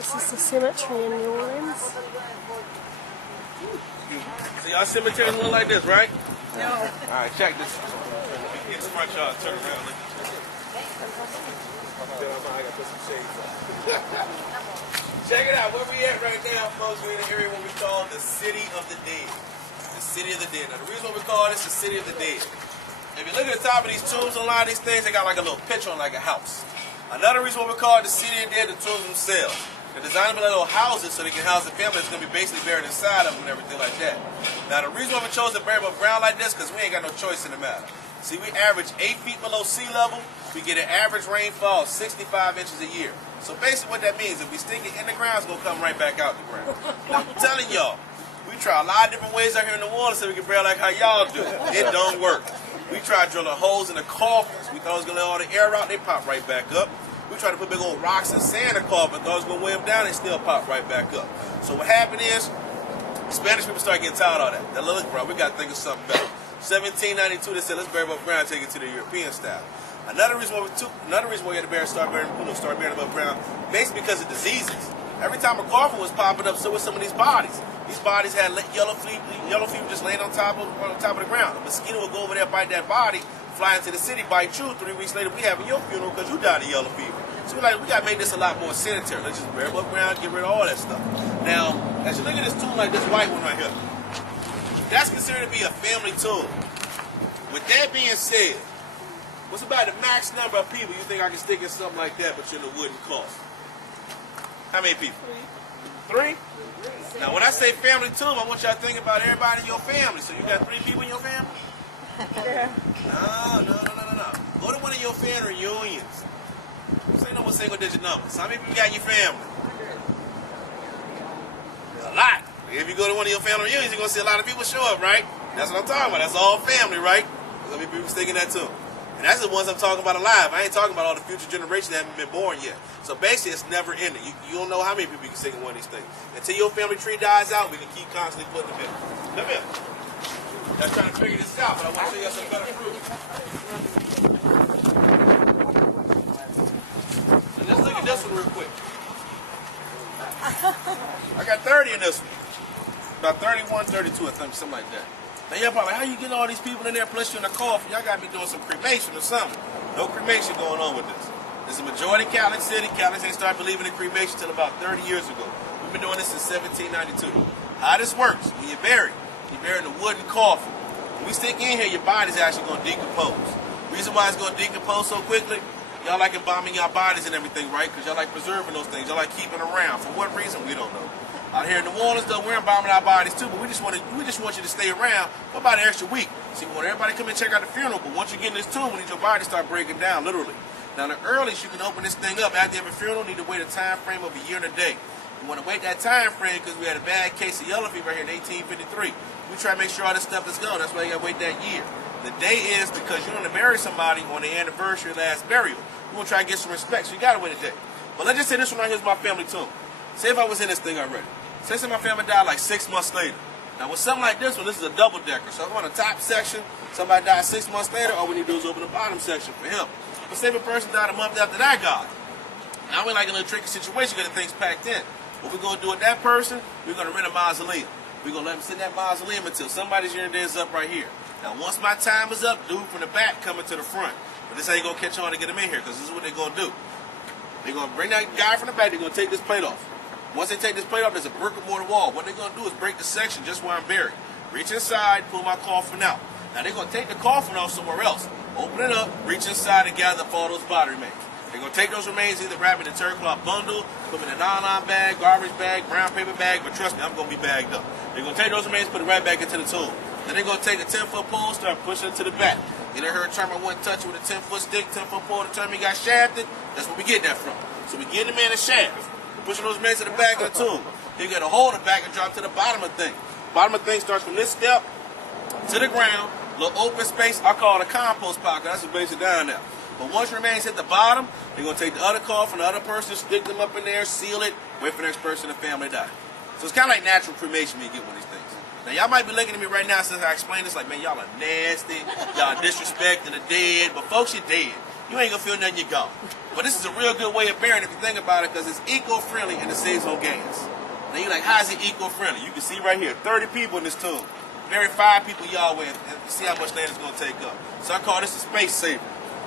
This is the cemetery in New Orleans. See, our cemeteries look like this, right? No. All right, check this. Get smart, y'all. Turn around. Look at this. I got to put some shades on. Check it out. Where we at right now, folks? We're in an area what we call the City of the Dead. The City of the Dead. Now, the reason why we call this the City of the Dead, if you look at the top of these tombs and a lot of these things, they got like a little picture on like a house. Another reason why we call it the City of the Dead, the tombs themselves. They're designed to be like little houses so they can house the family that's going to be basically buried inside of them and everything like that. Now, the reason why we chose to bury above ground like this, because we ain't got no choice in the matter. See, we average 8 feet below sea level. We get an average rainfall of 65 inches a year. So basically what that means, if we stick it in the ground, it's going to come right back out the ground. Now, I'm telling y'all, we try a lot of different ways out here in the water so we can bury like how y'all do. It don't work. We tried drilling holes in the coffins. We thought it was going to let all the air out. They pop right back up. We tried to put big old rocks and sand in the coffin. Thought it was going to weigh them down. They still pop right back up. So what happened is, Spanish people started getting tired of that. Now look, bro, we got to think of something better. 1792, they said, let's bury above ground, take it to the European style. Another reason why we had to start burying above ground, basically because of diseases. Every time a coffin was popping up, so was some of these bodies. These bodies had yellow fever just laying on top of the ground. A mosquito would go over there, bite that body, fly into the city, bite you. 3 weeks later, we having your funeral because you died of yellow fever. So we're like, we got to make this a lot more sanitary. Let's just bury above ground, get rid of all that stuff. Now, as you look at this tomb like this white one right here, that's considered to be a family tomb. With that being said, what's about the max number of people you think I can stick in something like that but in a wooden coffin? How many people? 3? Now, when I say family tomb, I want y'all to think about everybody in your family. So you got 3 people in your family? Yeah. No. Go to one of your family reunions. Say no more single-digit numbers. How many people you got in your family? A lot. If you go to one of your family reunions, you're going to see a lot of people show up, right? That's what I'm talking about. That's all family, right? How many people sticking that too? And that's the ones I'm talking about alive. I ain't talking about all the future generations that haven't been born yet. So basically, it's never ending. You don't know how many people you can stick in one of these things. Until your family tree dies out, we can keep constantly putting them in. Come here. Just trying to figure this out, but I want to show you some better proof. So let's look at this one real quick. I got 30 in this one. About 31, 32, I think, something like that. Now you're probably like, how you get all these people in there plus you in a coffin? Y'all got to be doing some cremation or something. No cremation going on with this. This is a majority Catholic city. Catholics ain't started believing in cremation until about 30 years ago. We've been doing this since 1792. How this works, when you're buried in a wooden coffin. When we stick in here, your body's actually going to decompose. Reason why it's going to decompose so quickly, y'all like embalming your bodies and everything, right? Because y'all like preserving those things. Y'all like keeping around. For what reason, we don't know. Out here in New Orleans, though, we're embalming our bodies too, but we just want you to stay around for about an extra week. See, we want everybody to come and check out the funeral, but once you get in this tomb, we need your body to start breaking down, literally. Now, the earliest you can open this thing up after every funeral, you need to wait a time frame of a year and a day. You want to wait that time frame because we had a bad case of yellow fever here in 1853. We try to make sure all this stuff is gone. That's why you got to wait that year. The day is because you're going to bury somebody on the anniversary of the last burial. We're going to try to get some respect, so you got to wait a day. But let's just say this one right here is my family tomb. Say if I was in this thing already. Say my family died like 6 months later. Now with something like this one, this is a double decker. So if I'm on the top section, somebody died 6 months later, all we need to do is open the bottom section for him. But say if a person died a month after that guy. Now we're like in a little tricky situation getting things packed in. What we're going to do with that person, we're going to rent a mausoleum. We're going to let them sit in that mausoleum until somebody's year is up right here. Now once my time is up, dude from the back coming to the front. But this ain't going to catch on to get them in here because this is what they're going to do. They're going to bring that guy from the back, they're going to take this plate off. Once they take this plate off, there's a brick and mortar wall. What they're going to do is break the section just where I'm buried. Reach inside, pull my coffin out. Now they're going to take the coffin off somewhere else. Open it up, reach inside and gather up all those body remains. They're going to take those remains, either wrap in a turquoise bundle, put them in a nylon bag, garbage bag, brown paper bag, but trust me, I'm going to be bagged up. They're going to take those remains, put it right back into the tomb. Then they're going to take a 10-foot pole, start pushing it to the back. You never heard a term I wouldn't touch it with a 10-foot stick, 10-foot pole, the term he got shafted? That's where we get that from. So we get the man a shaft. Pushing those remains to the back of the tomb. Then you got to hold it back and drop to the bottom of the thing. Bottom of the thing starts from this step to the ground, little open space. I call it a compost pocket. That's what basically down there. But once your remains hit the bottom, they're going to take the other coffin, the other person, stick them up in there, seal it, wait for the next person in the family to die. So it's kind of like natural cremation when you get one of these things. Now, y'all might be looking at me right now since I explained this like, man, y'all are nasty. Y'all disrespecting the dead. But folks, you're dead. you ain't gonna feel nothing, you gone. But this is a real good way of burying if you think about it, because it's eco-friendly and it saves on gas. Now you're like, how is it eco-friendly? You can see right here, 30 people in this tomb. Bury 5 people y'all with, and see how much land it's gonna take up. So I call this a space saver.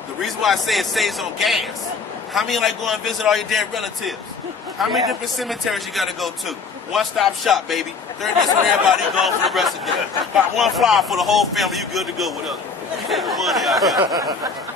The reason why I say it saves on gas, how many like go and visit all your dead relatives? How many different cemeteries you gotta go to? One-stop shop, baby. 30 minutes with everybody, gone for the rest of the day. Buy one flower for the whole family, you good to go with us. You take the money I got.